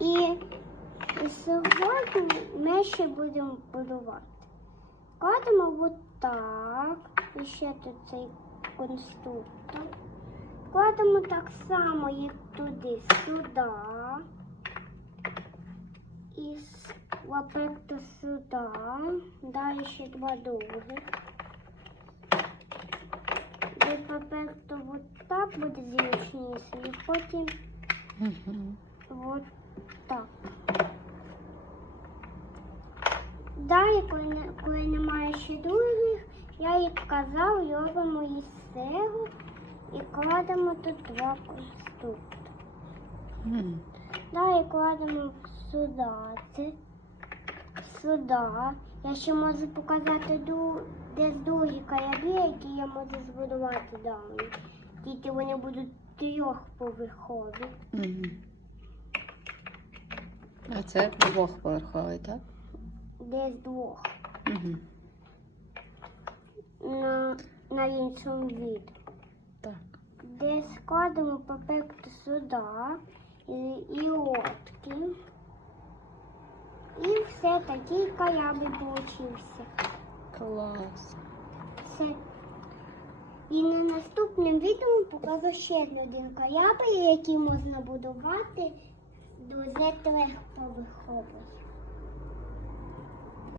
І, сьогодні ми ще будемо будувати. Кладемо от так. І ще тут цей конструктор. Кладемо так само їх туди, сюди. І з сюди. Далі ще два довгих. Де паперту от так буде зручніше. І потім Мгм. от так. Далі, коли, коли немає ще других, я їх казав, робимо із цього і кладемо тут два конструктори. Мгм. Далі кладемо сюди, це сюди. Я ще можу показати ду- десь другі кораблі, які я можу збудувати далі. Тільки вони будуть трьохповерхові. Мгм. А це двохповерховий, так? Десь двох Угу. на, на іншому відео. Так. Де складемо паперту сюди і, і лодки. І все, такий корабль получився. Клас. Все. І на наступному відео покажу ще один корабль, який можна будувати до Z-поверховий.